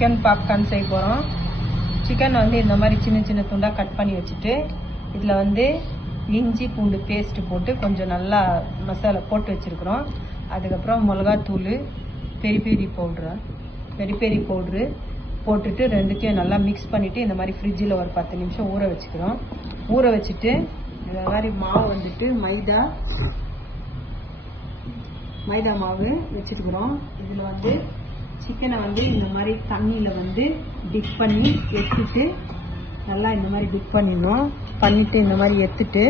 Chicken popcorn செய்ய போகிறோம். Chicken வந்து இந்த மாதிரி சின்ன சின்ன துண்டாக கட் பண்ணி வச்சுட்டு இதில் வந்து இஞ்சி பூண்டு பேஸ்ட்டு போட்டு கொஞ்சம் நல்லா மசாலா போட்டு வச்சுருக்குறோம். அதுக்கப்புறம் மிளகாத்தூள், பெரி பவுட்ரு போட்டுட்டு ரெண்டுத்தையும் நல்லா மிக்ஸ் பண்ணிவிட்டு இந்த மாதிரி ஃப்ரிட்ஜில் ஒரு 10 நிமிஷம் ஊற வச்சுக்கிறோம். ஊற வச்சுட்டு இந்த மாதிரி மாவு வந்துட்டு மைதா மாவு வச்சுருக்குறோம். இதில் வந்து சிக்கனை வந்து இந்த மாதிரி தண்ணியில் வந்து டிப் பண்ணி எடுத்துட்டு நல்லா இந்த மாதிரி டிப் பண்ணிடணும். பண்ணிவிட்டு இந்த மாதிரி எடுத்துட்டு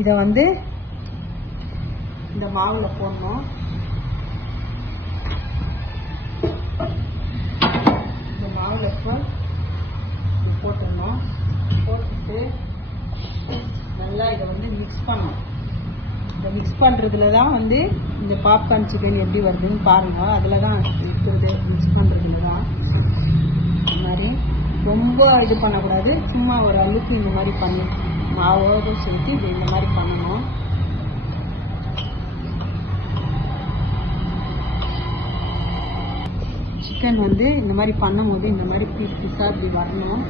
இதை வந்து இந்த மாவில் போடணும். இந்த மாவில் இப்போ போட்டுடணும். போட்டுட்டு நல்லா இதை வந்து மிக்ஸ் பண்ணணும். இந்த மிக்ஸ் பண்ணுறதுல தான் வந்து இந்த பாப்கார்ன் சிக்கன் எப்படி வருதுன்னு பாருங்கள். அதில் தான் இருக்கிறது, மிக்ஸ் பண்ணுறதுல தான். இந்த மாதிரி ரொம்ப இது பண்ணக்கூடாது, சும்மா ஒரு அளவுக்கு இந்த மாதிரி பண்ணி மாவோடு சேர்த்து இது இந்த மாதிரி பண்ணணும். சிக்கன் வந்து இந்த மாதிரி பண்ணும்போது இந்த மாதிரி பீஸாக இப்படி வரணும்.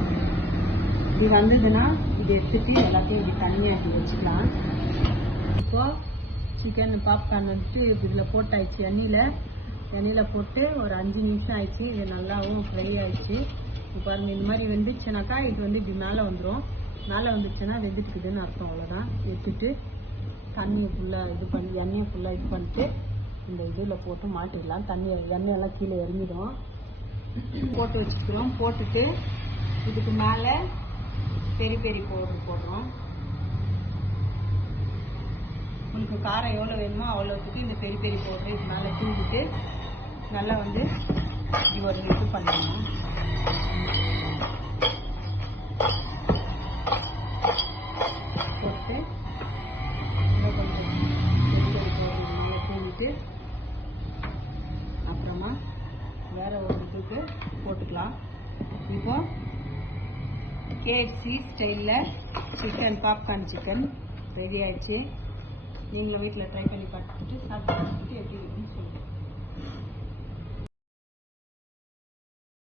இப்படி வந்ததுன்னா இதை எடுத்துட்டு எல்லாத்தையும் இப்படி தனியாக்கி வச்சுக்கலாம். இப்போ சிக்கன் பாப்கார்ன் வந்துட்டு இதில் போட்டாயிடுச்சு. எண்ணெயில் போட்டு ஒரு 5 நிமிஷம் ஆயிடுச்சு. இது நல்லாவும் ஃப்ரை ஆயிடுச்சு. இப்போ பாருங்கள், இந்த மாதிரி வெந்துச்சுனாக்கா இது வந்து இப்படி மேலே வந்துடும். மேலே வந்துச்சுன்னா வெந்துட்டுக்குதுன்னு அர்த்தம். அவ்வளோதான். எடுத்துட்டு தண்ணியை ஃபுல்லாக இது பண்ணி எண்ணெயை ஃபுல்லாக இது பண்ணிட்டு இந்த இதில் போட்டு மாட்டிடலாம். எண்ணெயெல்லாம் கீழே இறங்கிடும். போட்டு வச்சுக்கிறோம். போட்டுட்டு இதுக்கு மேலே பெரி பவுடர் போடுறோம். உங்களுக்கு காரம் எவ்வளோ வேணுமோ அவ்வளோத்துக்கு இந்த பெரி பவுடர் இது மேலே தூக்கிட்டு நல்லா வந்து இது ஒரு இது பண்ணிடணும். போட்டு கொஞ்சம் பெரி பவுடர் மேலே தூக்கிட்டு அப்புறமா வேற ஒரு இதுக்கு போட்டுக்கலாம். இப்போ KFC ஸ்டைலில் சிக்கன் பாப்கார்ன் சிக்கன் ரெடி ஆயிடுச்சு. நீங்களும் வீட்டில் ட்ரை பண்ணி பார்த்துட்டு சாப்பிட்டு எப்படி இருக்குன்னு சொல்லுங்கள்.